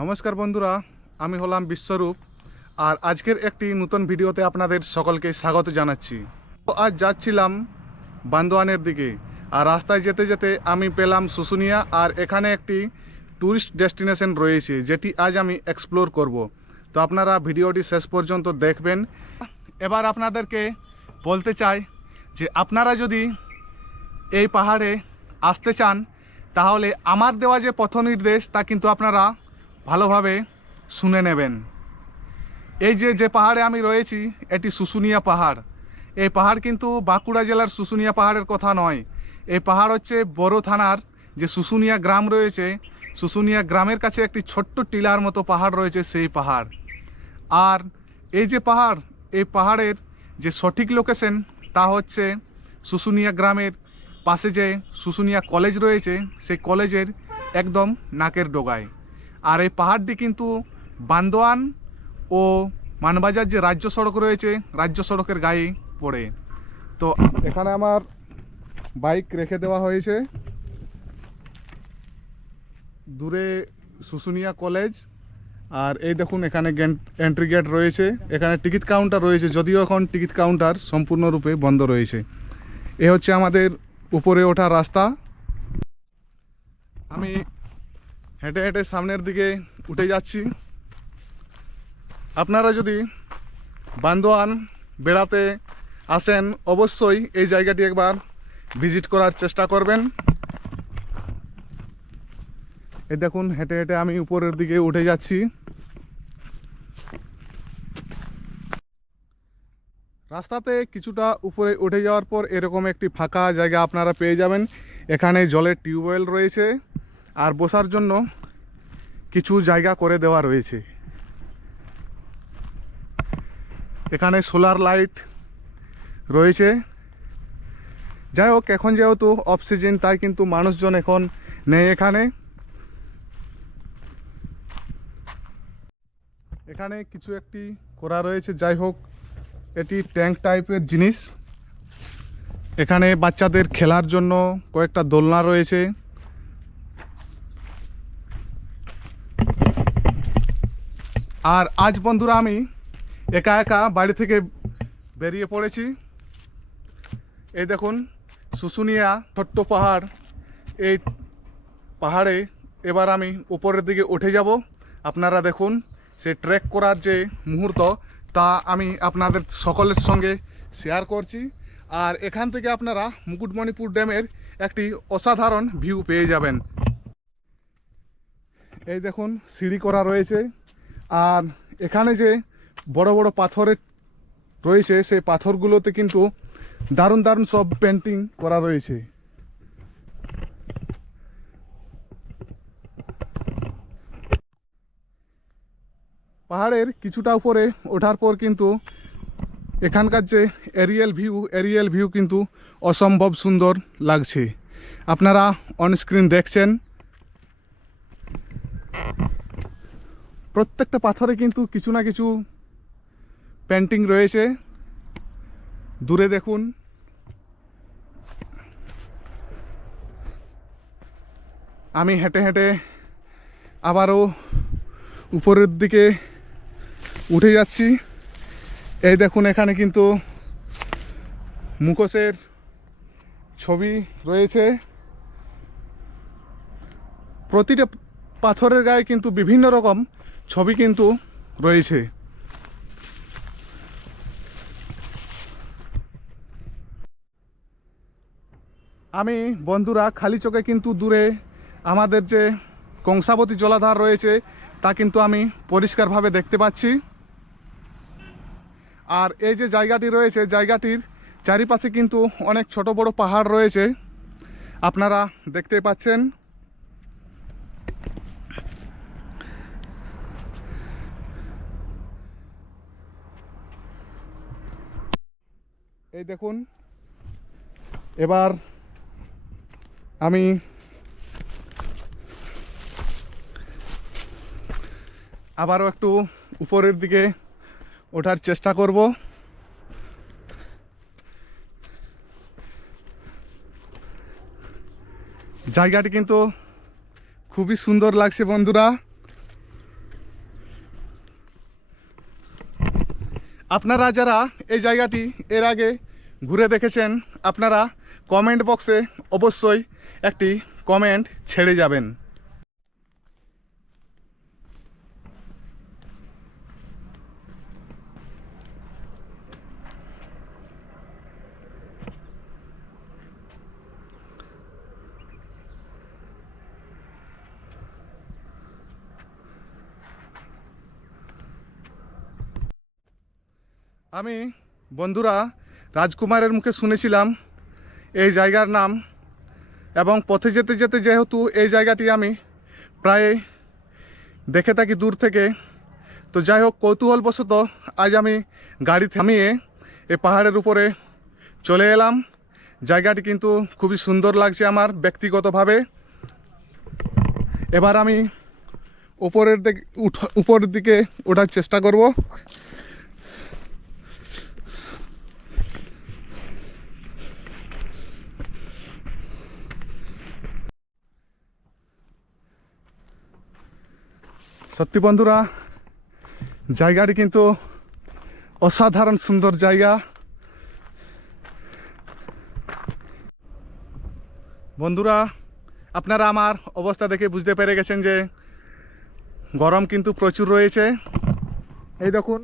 নমস্কার বন্ধুরা, আমি হলাম বিশ্বরূপ আর আজকের একটি নতুন ভিডিওতে আপনাদের সকলকে স্বাগত জানাচ্ছি। তো আজ যাচ্ছিলাম বান্দোয়ানের দিকে আর রাস্তায় যেতে যেতে আমি পেলাম শুশুনিয়া আর এখানে একটি ট্যুরিস্ট ডেস্টিনেশন রয়েছে যেটি আজ আমি এক্সপ্লোর করব। তো আপনারা ভিডিওটি শেষ পর্যন্ত দেখবেন। এবার আপনাদেরকে বলতে চাই যে আপনারা যদি এই পাহাড়ে আসতে চান, তাহলে আমার দেওয়া যে পথ নির্দেশ তা কিন্তু আপনারা ভালোভাবে শুনে নেবেন। এই যে যে পাহাড়ে আমি রয়েছি, এটি শুশুনিয়া পাহাড়। এই পাহাড় কিন্তু বাঁকুড়া জেলার শুশুনিয়া পাহাড়ের কথা নয়। এই পাহাড় হচ্ছে বড় থানার যে শুশুনিয়া গ্রাম রয়েছে, শুশুনিয়া গ্রামের কাছে একটি ছোট্ট টিলার মতো পাহাড় রয়েছে সেই পাহাড়। আর এই যে পাহাড়, এই পাহাড়ের যে সঠিক লোকেশন তা হচ্ছে শুশুনিয়া গ্রামের পাশে যে শুশুনিয়া কলেজ রয়েছে, সেই কলেজের একদম নাকের ডোগায়। আর এই পাহাড়টি কিন্তু বান্দোয়ান ও মানবাজার যে রাজ্য সড়ক রয়েছে, রাজ্য সড়কের গায়ে পড়ে। তো এখানে আমার বাইক রেখে দেওয়া হয়েছে। দূরে শুশুনিয়া কলেজ, আর এই দেখুন এখানে এন্ট্রি গেট রয়েছে। এখানে টিকিট কাউন্টার রয়েছে, যদিও এখন টিকিট কাউন্টার সম্পূর্ণরূপে বন্ধ রয়েছে। এ হচ্ছে আমাদের উপরে ওঠা রাস্তা। আমি হেঁটে হেঁটে সামনের দিকে উঠে যাচ্ছি। আপনারা যদি বান্দোয়ান বেড়াতে আসেন, অবশ্যই এই জায়গাটি একবার ভিজিট করার চেষ্টা করবেন। এ দেখুন, হেঁটে হেঁটে আমি উপরের দিকে উঠে যাচ্ছি। রাস্তাতে কিছুটা উপরে উঠে যাওয়ার পর এরকম একটি ফাঁকা জায়গা আপনারা পেয়ে যাবেন। এখানে জলের টিউবওয়েল রয়েছে। আর বসার জন্য কিছু জায়গা করে দেওয়া রয়েছে। এখানে সোলার লাইট রয়েছে। যাই হোক, এখন যেহেতু অফ সিজন তাই কিন্তু মানুষজন এখন নেই এখানে। এখানে কিছু একটি করা রয়েছে। যাই হোক, এটি ট্যাঙ্ক টাইপের জিনিস। এখানে বাচ্চাদের খেলার জন্য কয়েকটা দোলনা রয়েছে। আর আজ বন্ধুরা আমি একা একা বাড়ি থেকে বেরিয়ে পড়েছি। এই দেখুন, শুশুনিয়া ছোট্ট পাহাড়। এই পাহাড়ে এবার আমি উপরের দিকে উঠে যাব। আপনারা দেখুন সেই ট্রেক করার যে মুহূর্ত, তা আমি আপনাদের সকলের সঙ্গে শেয়ার করছি। আর এখান থেকে আপনারা মুকুটমণিপুর ড্যামের একটি অসাধারণ ভিউ পেয়ে যাবেন। এই দেখুন, সিঁড়ি করা রয়েছে। আর এখানে যে বড় বড় পাথরের রয়েছে, সেই পাথরগুলোতে কিন্তু দারুণ দারুণ সব পেন্টিং করা রয়েছে। পাহাড়ের কিছুটা উপরে ওঠার পর কিন্তু এখানকার যে এরিয়াল ভিউ এরিয়াল ভিউ কিন্তু অসম্ভব সুন্দর লাগছে। আপনারা অনস্ক্রিন দেখছেন প্রত্যেকটা পাথরে কিন্তু কিছু না কিছু পেন্টিং রয়েছে। দূরে দেখুন। আমি হেঁটে হেঁটে আবারও উপরের দিকে উঠে যাচ্ছি। এই দেখুন, এখানে কিন্তু মুখোশের ছবি রয়েছে। প্রতিটা পাথরের গায়ে কিন্তু বিভিন্ন রকম ছবি কিন্তু রয়েছে। আমি বন্ধুরা, খালি চোখে কিন্তু দূরে আমাদের যে কংসাবতী জলাধার রয়েছে, তা কিন্তু আমি পরিষ্কারভাবে দেখতে পাচ্ছি। আর এই যে জায়গাটি রয়েছে, জায়গাটির চারিপাশে কিন্তু অনেক ছোট বড় পাহাড় রয়েছে। আপনারা দেখতে পাচ্ছেন এই দেখুন, এবার আমি আবারও একটু উপরের দিকে ওঠার চেষ্টা করব। জায়গাটি কিন্তু খুবই সুন্দর লাগছে বন্ধুরা। আপনারা যারা এই জায়গাটি এর আগে ঘুরে দেখেছেন আপনারা কমেন্ট বক্সে অবশ্যই একটি কমেন্ট ছেড়ে যাবেন। আমি বন্ধুরা রাজকুমারের মুখে শুনেছিলাম এই জায়গার নাম এবং পথে যেতে যেতে যেহেতু এই জায়গাটি আমি প্রায় দেখে থাকি দূর থেকে, তো যাই হোক, কৌতূহলবশত আজ আমি গাড়ি থামিয়ে এই পাহাড়ের উপরে চলে এলাম। জায়গাটি কিন্তু খুবই সুন্দর লাগছে আমার ব্যক্তিগতভাবে। এবার আমি উপরের দিকে উপরের দিকে ওঠার চেষ্টা করব। সত্যি বন্ধুরা, জায়গাটি কিন্তু অসাধারণ সুন্দর জায়গা। বন্ধুরা, আপনারা আমার অবস্থা দেখে বুঝতে পেরে গেছেন যে গরম কিন্তু প্রচুর রয়েছে। এই দেখুন,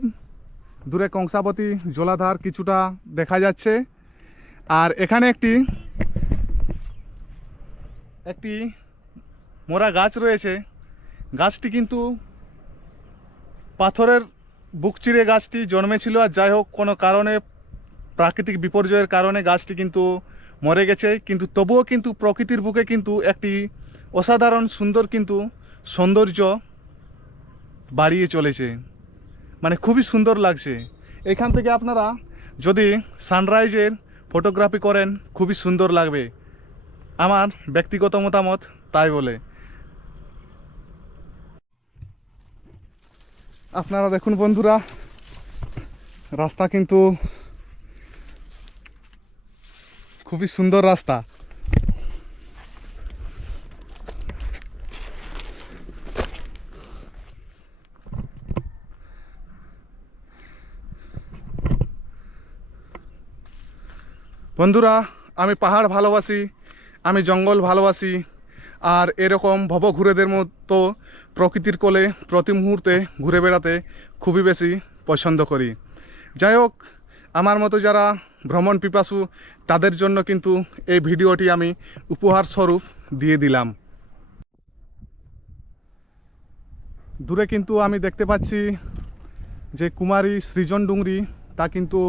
দূরে কংসাবতী জলাধার কিছুটা দেখা যাচ্ছে। আর এখানে একটি একটি মোরা গাছ রয়েছে। গাছটি কিন্তু পাথরের বুক চিরে গাছটি জন্মেছিল আর যাই হোক, কোনো কারণে, প্রাকৃতিক বিপর্যয়ের কারণে গাছটি কিন্তু মরে গেছে। কিন্তু তবুও কিন্তু প্রকৃতির বুকে কিন্তু একটি অসাধারণ সুন্দর কিন্তু সৌন্দর্য বাড়িয়ে চলেছে। মানে খুবই সুন্দর লাগছে। এখান থেকে আপনারা যদি সানরাইজের ফটোগ্রাফি করেন, খুবই সুন্দর লাগবে। আমার ব্যক্তিগত মতামত তাই বলে। আপনারা দেখুন বন্ধুরা, রাস্তা কিন্তু খুবই সুন্দর রাস্তা। বন্ধুরা, আমি পাহাড় ভালোবাসি, আমি জঙ্গল ভালোবাসি। আর এরকম ভবঘুরেদের মতো প্রকৃতির কোলে প্রতি মুহূর্তে ঘুরে বেড়াতে খুবই বেশি পছন্দ করি। যাই হোক, আমার মতো যারা ভ্রমণ পিপাসু, তাদের জন্য কিন্তু এই ভিডিওটি আমি উপহার স্বরূপ দিয়ে দিলাম। দূরে কিন্তু আমি দেখতে পাচ্ছি যে কুমারী সৃজন ডুংরি, তা কিন্তু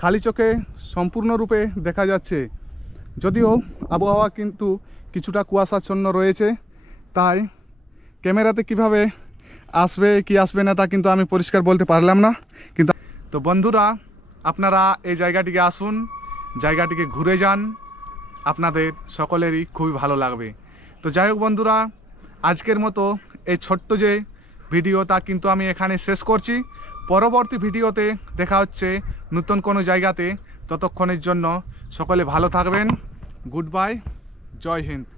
খালি চোখে সম্পূর্ণরূপে দেখা যাচ্ছে। যদিও আবহাওয়া কিন্তু কিছুটা কুয়াশাচ্ছন্ন রয়েছে, তাই ক্যামেরাতে কীভাবে আসবে, কি আসবে না তা কিন্তু আমি পরিষ্কার বলতে পারলাম না। কিন্তু তো বন্ধুরা, আপনারা এই জায়গাটিকে আসুন, জায়গাটিকে ঘুরে যান, আপনাদের সকলেরই খুবই ভালো লাগবে। তো যাই হোক বন্ধুরা, আজকের মতো এই ছোট্ট যে ভিডিও তা কিন্তু আমি এখানে শেষ করছি। পরবর্তী ভিডিওতে দেখা হচ্ছে নতুন কোনো জায়গাতে। ততক্ষণের জন্য সকলে ভালো থাকবেন। Good bye, Jai Hind.